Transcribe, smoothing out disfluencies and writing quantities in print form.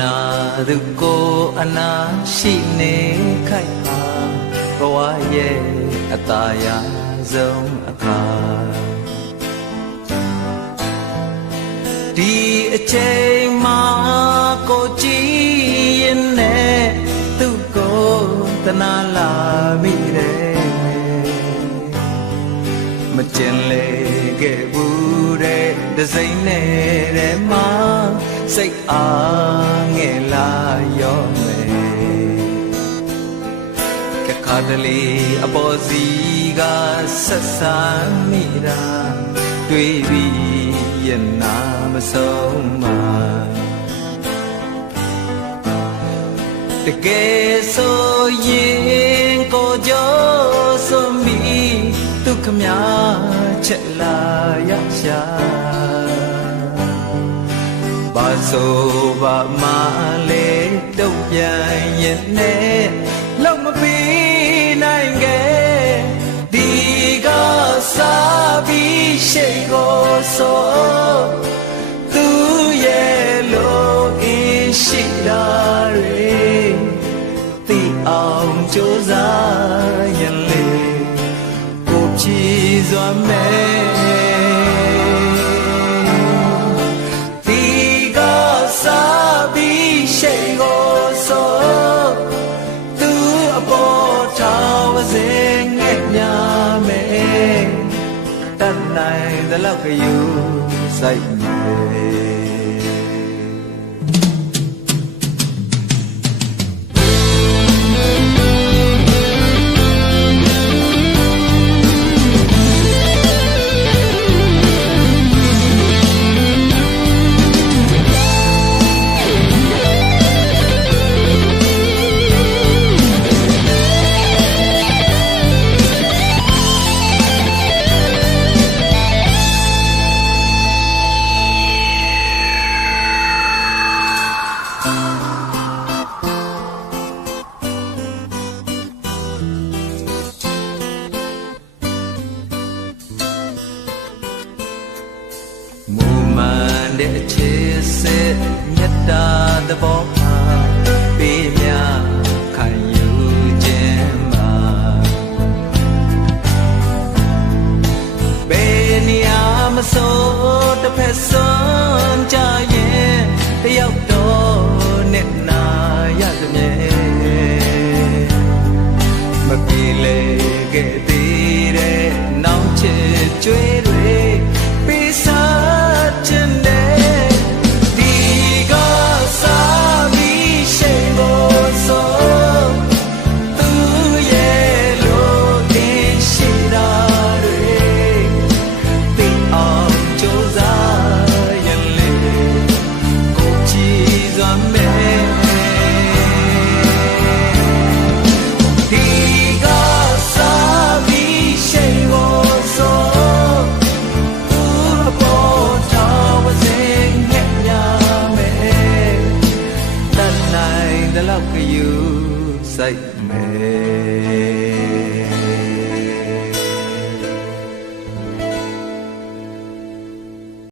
နာသူကိုအနာရှိနေခိုက်ဟာဘဝရဲ့အသာရဆုံးအခါဒီအချိန်မှာကိုကြည့်ရင်နဲ့သူကိုတနာလာမိတယ်မကျင်လေခဲ့ဘူးတဲ့ဒစိမ့်နဲ့မှာစိတ်အားငယ်လာရောမယ်ကခါတလေအပေါ်စီကဆက်ဆံမိတာတွေ့ပြီးရနာမဆုံးမှာတကယ်ဆိုရင်ကိုကြောဆိုမိဒုက္ခများချက်လာရရှာဘာဆိုဘာမှလေတုံ့ပြန်ရင်နဲ့လောက်မပြီးနိုင်ခဲ့ဒီကစားပြီးရှိကိုဆိုသူရဲ့လိုအင်းရှိတာတွေသိအောင်ကြိုးစားရင်လေကိုကြည်စွာမဲ့တလောက်ကယူစိုက်မူမှန်တဲ့ချစ်စစ်မြတ်တာသဘောဟာပေးမြခံယူခြင်းမှာဘယ်နေရာမဆိုတစ်ဖက်စွန်ကြရင်တယောက်တော့နဲ့နာရသမြဲမပြေလေခဲ့သေးတဲ့နောက်ချစ်ကြွေးတွေပေးစားခြင်းနဲ့ဒီကစားပြီးရှိဖို့ဆိုသူရဲ့လိုအင်းရှိတာတွေသိအောင်ကြိုးစားရင်လေကိုကြည်စွာမဲ့ဒီကစားပြီးရှိဖို့ဆိုတလောက်ကယူစိုက်မယ်